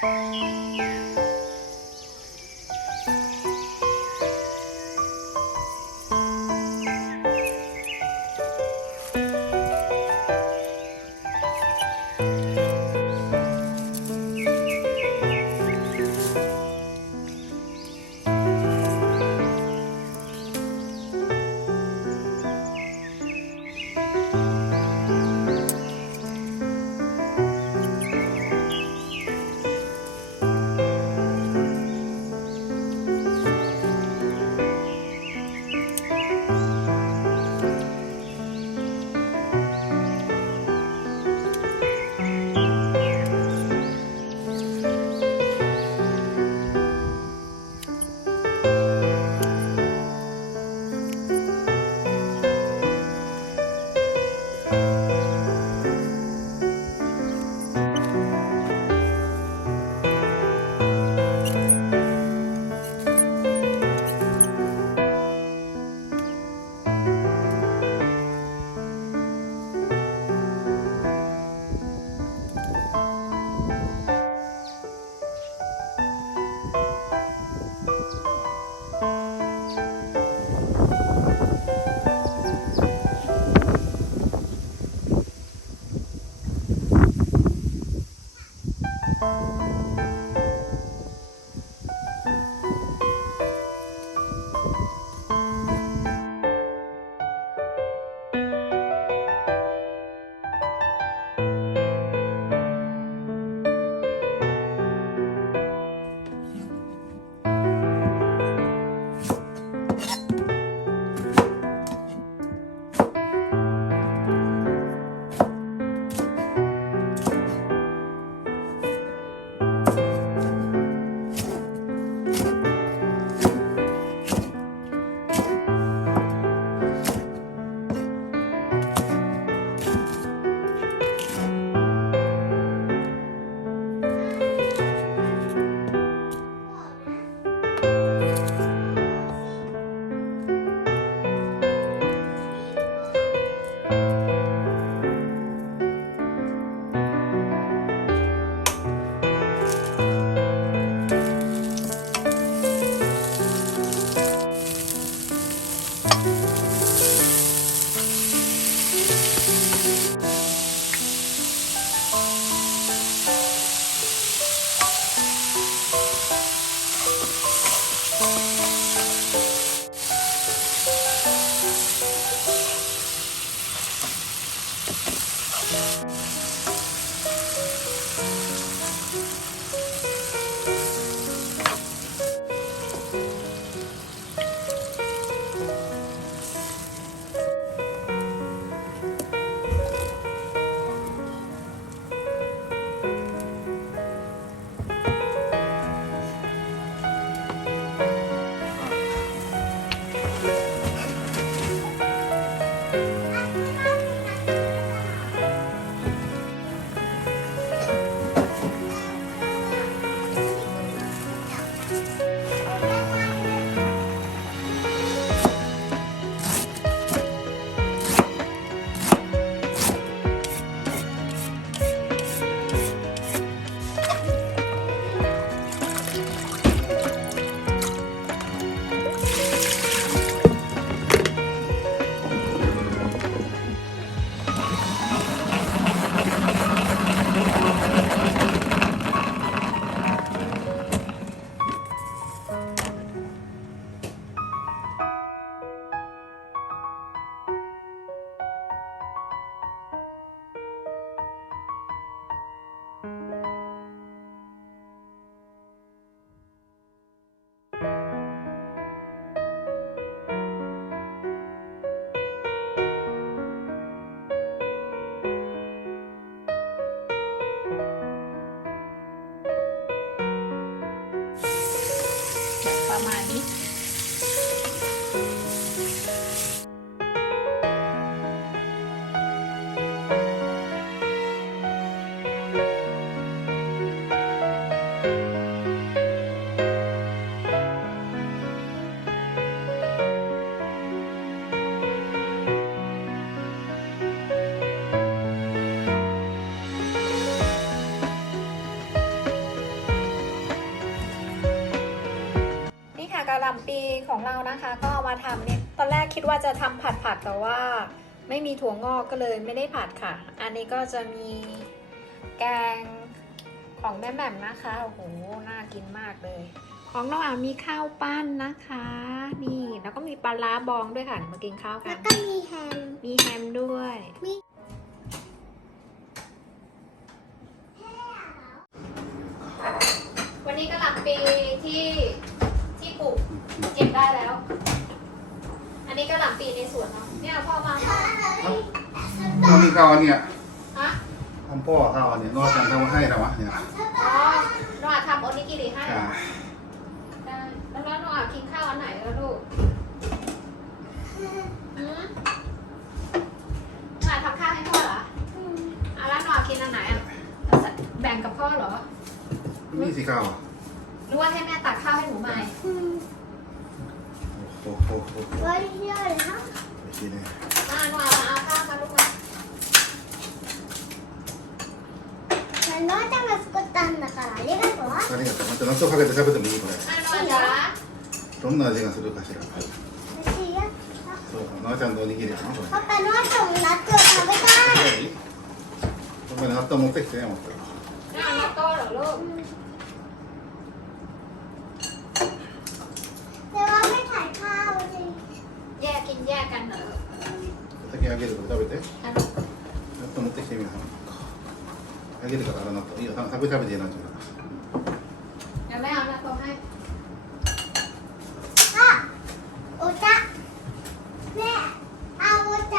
Música กะหล่ำปีของเรานะคะ ก็เอามาทำเนี่ยตอนแรกคิดว่าจะทำผัดผัดแต่ว่า ไม่มีถั่วงอกก็เลยไม่ได้ผัดค่ะ อันนี้ก็จะมีแกงของแม่แหม่มนะคะโอ้โหน่ากินมากเลย ของน้องอะมีข้าวปั้นนะคะ นี่แล้วก็มีปลาร้าบองด้วยค่ะเดี๋ยวมากินข้าวกัแล้นวก็มีแฮม มีแฮมด้วย มีวันนี้กะหล่ำปีที่ที่ปลูก เก็บได้แล้ว อันนี้กะหล่ำปีในสวนเนาะ เนี่ยพ่อมาน้องมีข้าวอันเนี่ยฮะทำพ่อข้าวอันเนี่ยน้องจันทำมาให้เราวะเนี่ยอ๋อน้องอาทำโอนิกิริให้อ่าได้แล้วน้องอากินข้าวอันไหนแล้วลูกหืมน้องอาทำข้าวให้พ่อเหรออะแล้วน้องอากินอันไหนอะ แบ่งกับพ่อเหรอมีสิข้าวหรือว่าให้แม่ตักข้าวให้หนูใหม่ Pok, ありがとう。また夏をかけて食べてもいいこれ。どんな味がするかしら。そう、あちゃんのおにぎりかな。パパ、のあちゃんも夏を食べたい。パパ、納豆持ってきて、っ。納豆あるの。先あげるから食べて อ่ะ 納豆持ってきてみなさいあげるから納豆いいよ食べ食べていいなっちゃうから เดี๋ยวแม่เอาน้ำต้มให้ あ、お茶。ねえ、あ、お茶。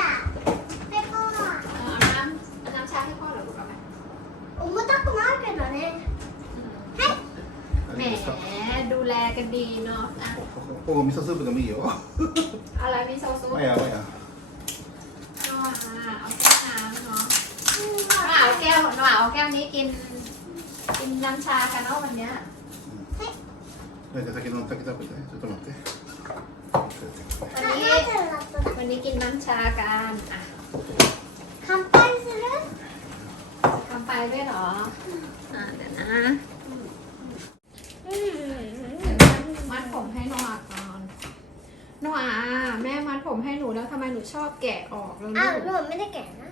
ให้พ่อ เอาเอาน้ำเอาน้ำชาให้พ่อเหรอลูกเอาไหม 重たくないけどね。 แหมดูแลกันดีเนาะอ่ะ ここ味噌スープでもいいよ อะไรมีโซซุป まあやまあや อ่ะเอาแก้วน้องอ่ะเอาแก้วนี้กิน กินน้ำชากันเนาะวันเนี้ย じゃあ先の先食べてちょっと待って วัน あ、 นี้ のあちゃんの納豆だ。 วันนี้กินน้ำชากันอ่ะ 乾杯する ทำไปด้วยเหรออ่ะเดี๋ยวนะ うん。 มัดผมให้น้องอ่ะก่อนน้องอ่ะแม่มัดผมให้หนูแล้วทำไมหนูชอบแกะออกแล้ว อ้าว ลู หนู ก ไม่ได้แกะนะ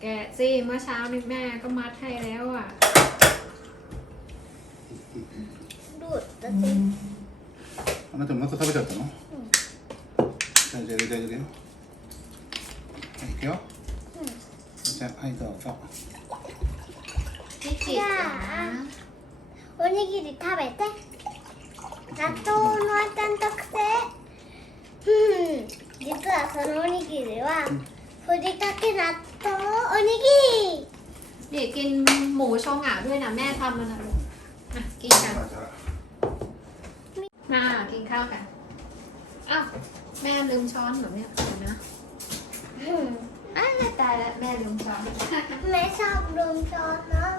แกะสิเมื่อเช้านี่แม่ก็มัดให้แล้วอ่ะ ดูดだってあなたも納豆食べちゃったのうんじゃあじゃあ入れてあげるよはいいくよじゃあはいどうぞ นี่จิตนะ おにぎり食べて納豆のあちゃん特製うん実はそのおにぎりはふりかけ納 โตโอนิกิเดี๋ยวกินหมูชองะด้วยนะแม่ทำมานะลูกินกัน มากินข้าวกันอ้าวแม่ลืมช้อนหรอเนี่ยเดี๋นะอืมอ้ตายแล้วแม่ลืมช้อน แม่ชอบลืมช้อนเนาะ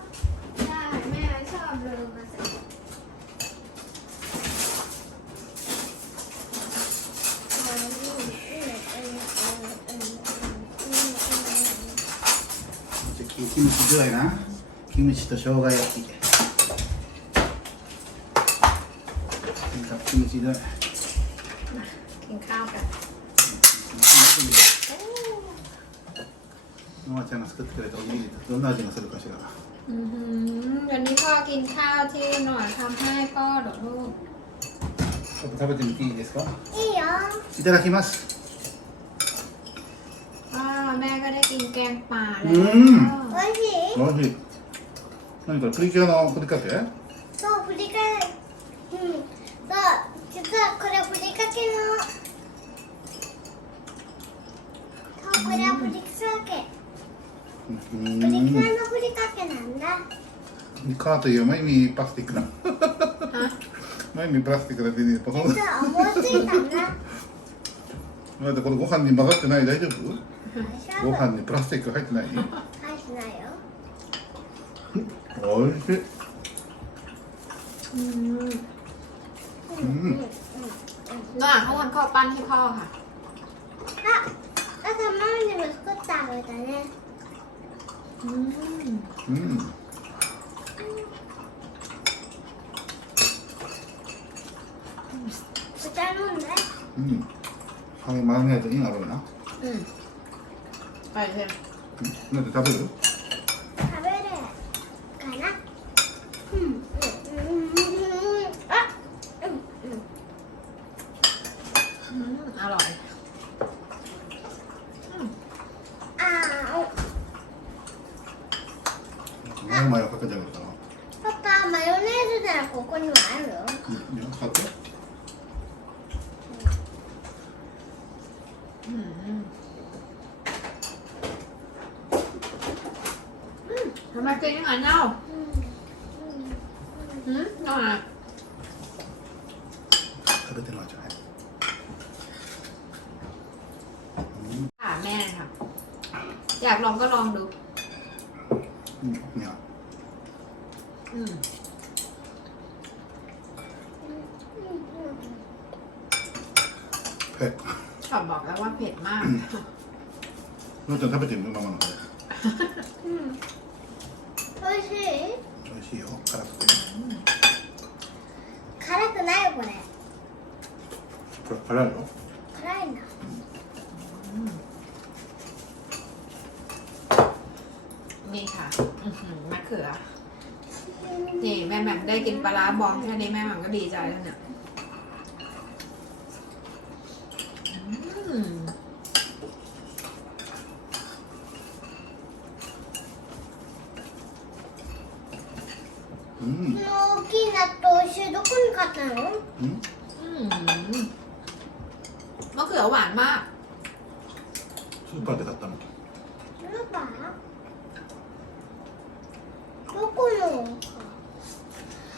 ได้แม่ชอบลืมมาสิ キキムチぐらいなキムチと生姜焼きキムチぐらい กินข้าวกัน のあちゃんが作ってくれたおにぎりどんな味がするかしら อือหือวันนี้พ่อกินข้าวที่หน่อยทำให้พ่อเหรอลูก ちょっと食べてみていいですかいいよいただきます อ่า แม่ก็ได้กินแกงป่าแล้ อื ว ม おいしいおいしい何これプリキュアのふりかけそうふりかけうんそう実はこれふりかけのそうこれはふりかけうプリキュアんのふりかけなんだカーという前にプラスティックな ฮะ 前にプラスティックでねポコン実は思いついたんだだって これご飯に混ざってない大丈夫大丈夫ご飯にプラスチック入ってない入ってないよおいしい อืม うん น้องอ่ะเขาวันข้าวปั้นให้พ่อค่ะ ああとママにも作ってあげたね อืม うん二人 飲んでうん マヨネーズになるな。うん。なんで食べる？食べるかな？うん。うんうんうんあ、うんうん。うん、マヨマヨかけてるか。パパマヨネーズならここにある？うん、買って。 มทำไมกินอย่างนั้นเน่า うん อืมน่า 食べてないじゃないうん ถามแม่ค่ะ อยากลองก็ลองดู うんいや อืม ペッ ชอบบอกแล้วว่าเผ็ดมาก のーちゃん食べてみるママの方うん 해. 맛이 요. 가랍 고. 가랍고 나요 그 래. 그래 발라 요. 가라인 다. 음. นี่ค่ะมะเขือ นี่แม่แหม่มได้กินปลาร้าบองแค่นี้แม่แหม่มก็ดีใจแล้วเนี่ย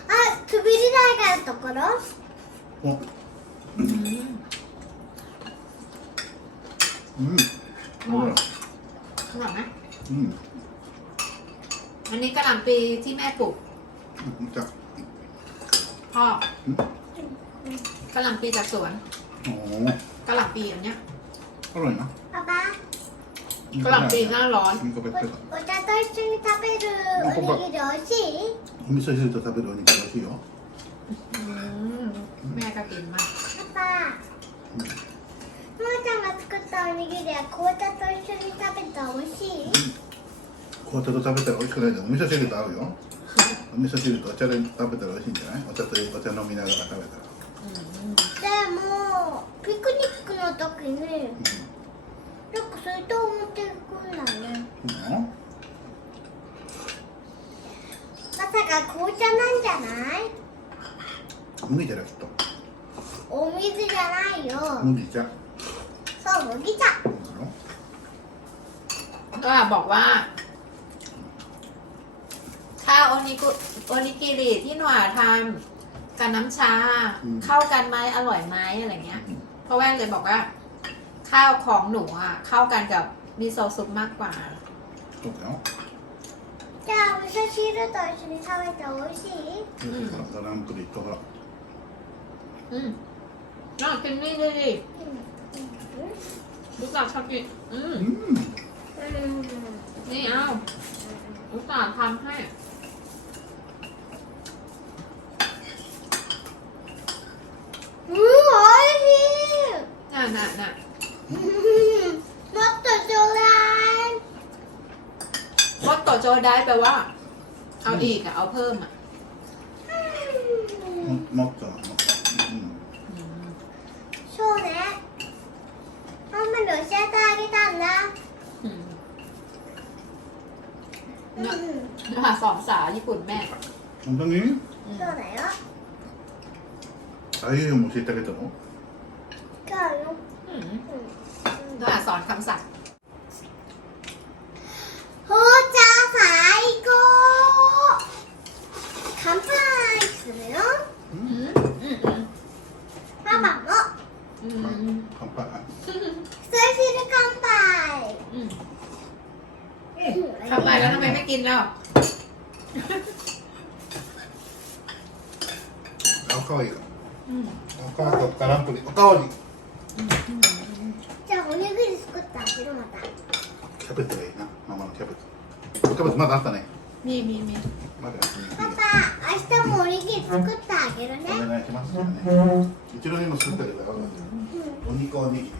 あ滑り台があるところお อืม うんほら อร่อยไหม うん อันนี้กระหล่ำปีที่แม่ปลูก うんじゃあ พ่อ うん กระหล่ำปีจากสวน おー กระหล่ำปีอันเนี้ย 辛いな パパ กระหล่ำปีหน้าร้อน 2個ペッペだおお茶と一緒に食べるおにぎりおいしいお味噌汁と食べるお肉美味しいよ อืมแม่ก็กินมาก パパもーちゃんが作ったおにぎりは紅茶と一緒に食べたらおいしい紅茶と食べたら美味しくないじゃんお味噌汁と合うよお味噌汁とお茶で食べたら美味しいんじゃないお茶とお茶飲みながら食べたら อืม でもピクニックの時によく水筒持っていくんだねうん 불똥 뜯고 나는 뭐? 마사가 고전 한잖아 국물이 잘했어 오미즈잖아요 국물 진짜 서 먹이자 뭐 야? ก็บอกว่า ถ้าโอนิกุโอนิกิริที่หนวาทำกับน้ำชาเข้ากันไหมอร่อยไหมอะไรเงี้ย เพราะแว่นเลยบอกว่า ข้าวของหนูอ่ะ เข้ากันกับมิโซะซุปมากกว่า そうだよじゃあ味噌汁と一緒に食べたらおいしいほらトランプリとほら อืมน่ากินนี่เลยดิ うん ลูกสาวชอบกิน อืม うん うん นี่เอาลูกสาวทำให้ うん、おいし น่ะน่ะน่ะ いうんもっとちょうだい มดโตโจได้แปลว่า เอาอีกอะเอาเพิ่มอะ ももっともっとうん อืม そうねママに教えてあげたんだ อืม うん、 น่ะสอนภาษาญี่ปุ่นแม่ 本当にそうだよああいうのも教えてあげたの อนคำศัพท์ 紅茶最高乾杯するよ อืมอืมอืม ママも อืม 乾杯あ味噌汁乾杯 อืมทำไมแล้วทำไมไม่กินแล้ว おかわりか อืม おかわりとトランプリおかわりじゃあおにぎ けまたキャベツがいいな。ママのキャベツ。キャベツまだあったね。見え見え見え。まだパパ明日もおにぎり作ってあげるね。お願いしますね。一度にも作ってあげたらお肉おにぎり。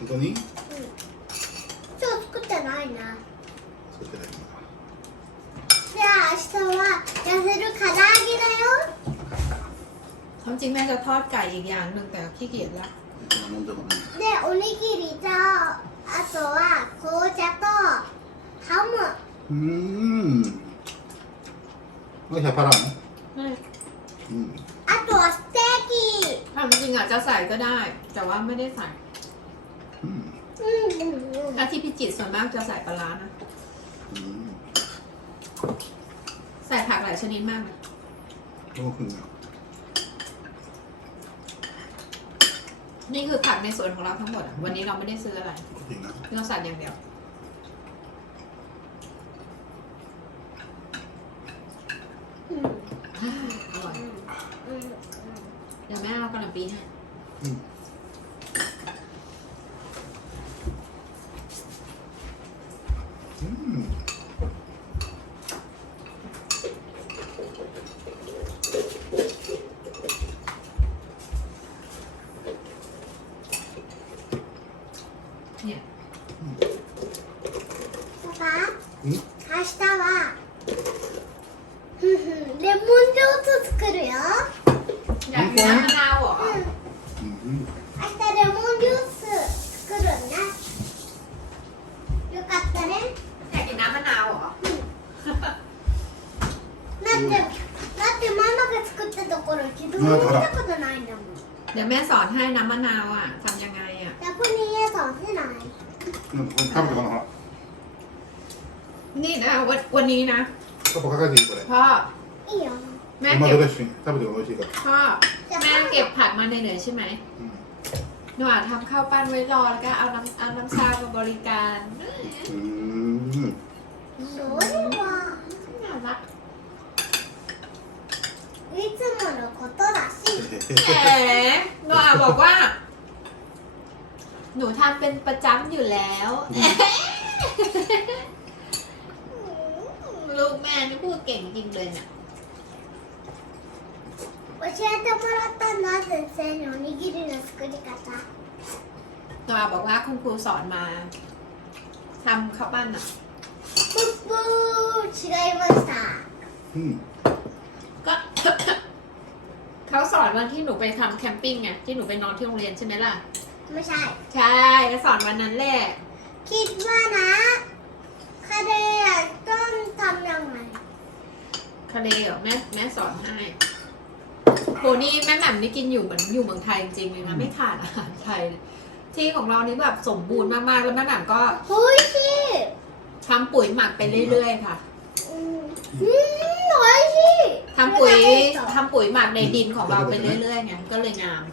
本当に今日作ってないな作ってないじゃあ明日は痩せる唐揚げだよ ความจริงแม่จะทอดไก่อีกอย่างหนึ่งแต่ขี้เกียจละ 今飲んでもねでおにぎりとあとは紅茶とハム うーんこれ100パラも ใช่ うん あとはステーキ ความจริงอ่ะจะใส่ก็ได้ แต่ว่าไม่ได้ใส่ うん うんうんうん ถ้าที่พิจิตรส่วนมากจะใส่ปลาร้านะใส่ผักหลายชนิดมากเลยนี่คือผักในสวนของเราทั้งหมดวันนี้เราไม่ได้ซื้ออะไรก็จเราใส่อย่างเดียว อร่อย เดี๋ยวแม่เอากระหล่ำปีให้ ったところ一度も見たことないんだもん เดี๋ยวแม่สอนให้น้ำมะนาวอ่ะทำยังไงอ่ะ ジャパニーさんせないなんかこれ食べてこのほら นี่นะวันวันนี้นะ パパかけていいこれ พ่อ いいよ แม่ トマ เก็บ トドレッシング食べても美味しいから พ่อแม่เก็บผักมาเหนื่อยๆใช่ไหม うん หนูอาจทำข้าวปั้นไว้รอแล้วก็เอาน้ำเอาน้ำชามาบริการ うーんそれは น่ารัก いつものことだし แหมหนูอาบอกว่า หนูทำเป็นประจำอยู่แล้ว ลูกแม่นี่พูดเก่งจริงเลยเนี่ย 教えてもらったんだ先生におにぎりの作り方 หนูอาบอกว่าคุณครูสอนมาทำข้าวปั้นอ่ะ プップー違いました うん สอนวันที่หนูไปทำแคมปิ้งไงที่หนูไปนอนที่โรงเรียนใช่ไหมล่ะ ไม่ใช่ ใช่สอนวันนั้นแหละคิดว่านะคาเดนต้องทำยังไงคาเลเหรอแม่แม่สอนให้โหนี่แม่แหม่มนี่กินอยู่เหมือนอยู่เมืองไทยจริงเลยนะไม่ขาดอาหารไทยที่ของเรานี่แบบสมบูรณ์มากๆแล้วแม่แหม่มก็เฮ้ยพี่ทำปุ๋ยหมักไปเรื่อยๆค่ะ อืม ทำปุ๋ยทำปุ๋ยหมักในดินของเราไปเรื่อยๆไงก็เลยงาม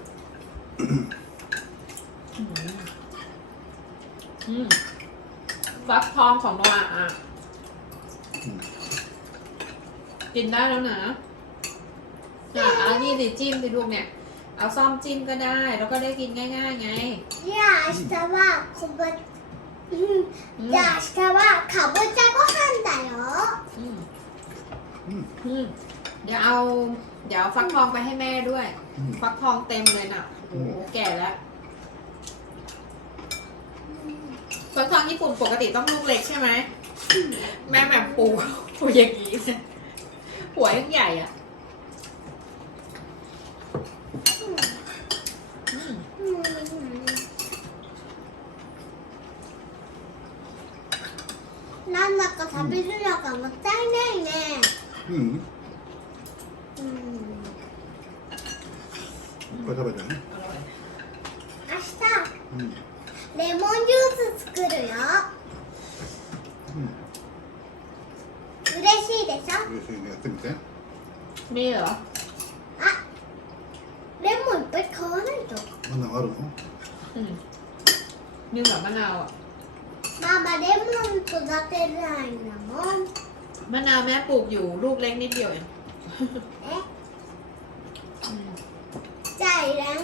ฟักทองของโนอาอะ กินได้แล้วนะอะอันี่ดิจิ้มสิลูกเนี่ย เอาซ่อมจิ้มก็ได้ แล้วก็ได้กินง่ายๆไง 야, 스타바 컴퓨 음, 야, 스타바 가보자고 한다 요. อืมอืม เดี๋ยวเอา เดี๋ยวฟักทองไปให้แม่ด้วยฟักทองเต็มเลยน่ะโอ้โหแก่แล้ว ฟักทองญี่ปุ่นปกติต้องลูกเล็กใช่ไหม แม่แบบปูปูอย่างนี้หัวยังใหญ่อะอืมなんだか食べるのがもったいないね。うん。嬉しいでしょ嬉しいねやってみて มีเหรอ あレモンいっぱい買わないとまだあるの อืมมีแบบมะนาวอ่ะ ママレモン育てないんだもん มะนาวแม่ปลูกอยู่ลูกเล็กนิดเดียวเอง えじゃあいらない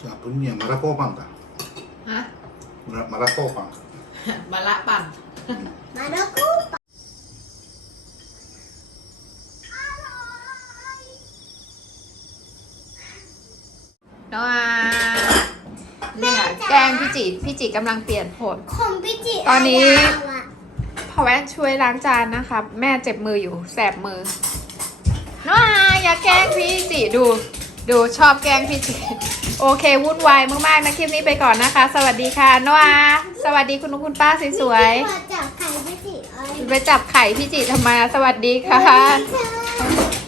じゃあ分にはマラコーパンだ ฮะ マラマラコーパン มะละปั่น マロコ ิพี่จิกำลังเปลี่ยนผล ของพี่จิตอนนี้ พอแวะช่วยล้างจานนะคะ แม่เจ็บมืออยู่แสบมือน้องาอย่าแกล้งพี่จิดู ดูชอบแกล้งพี่จิ โอเควุ่นวายมากๆนะคลิปนี้ไปก่อนนะคะ สวัสดีค่ะน้อาสวัสดีคุณลุงคุณป้าสวยๆไปจับไข่พี่จิทำไมสวัสดีค่ะ